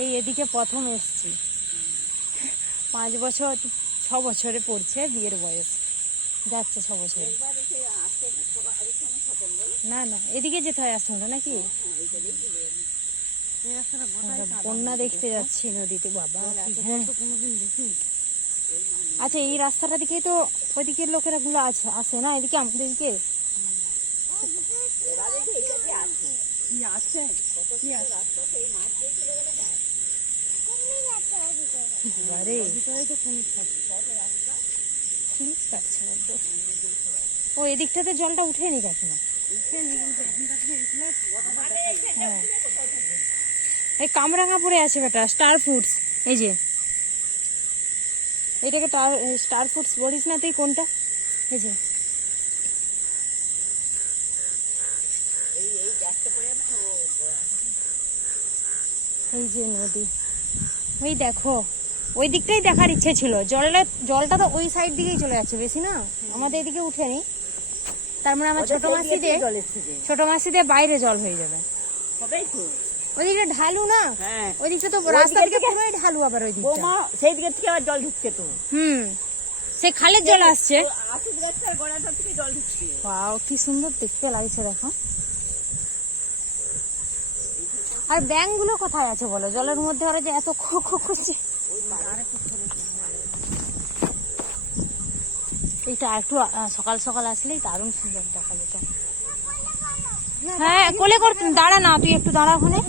এই এদিকে প্রথম এসছি, 5 বছর 6 বছরে পড়ছে বিয়ের বয়স, যাচ্ছে 6 বছর। না না এদিকে যেতে হয় আশ্রমটা নাকি? বন্যা দেখতে যাচ্ছি নদীতে বাবা। হ্যাঁ আচ্ছা এই রাস্তাটা দিকে তো ওইদিকের লোকেরা গুলো আসে না এদিকে আমাদের দিকে? ও এদিকটাতে জলটা উঠেনি কাকিমা? হ্যাঁ এই কামরাঙ্গাপুরে আছে বেটা স্টার ফুডস, এই যে এটাকে স্টার ফুডস বলিস না তুই? কোনটা? এই যে এই যে নদী, ওই দেখো ওই দিকটাই দেখার ইচ্ছে ছিল। জলটা তো ওই সাইড দিকেই চলে যাচ্ছে বেশি না, আমাদের এদিকে উঠেনি। তার মানে আমার ছোট মাসিদের বাইরে জল হয়ে যাবে। ওইদিকে ঢালু না, ওইদিকে তো রাস্তা থেকে পুরোই ঢালু। আবার ওই দিকে সেই দিকে থেকে আবার জল ঢুকছে তো। সে খালের জল আসছে, ওয়াও কি সুন্দর দেখতে লাগছে দেখো। আর ব্যাঙগুলো কোথায় আছে বলো জলের মধ্যে? ওরা যে এত খো খো করছে। এইটা একটু সকাল সকাল আসলেই দারুণ সুন্দর দেখা যেত। হ্যাঁ কোলে করতে দাঁড়া না, তুই একটু দাঁড়া ওখানে।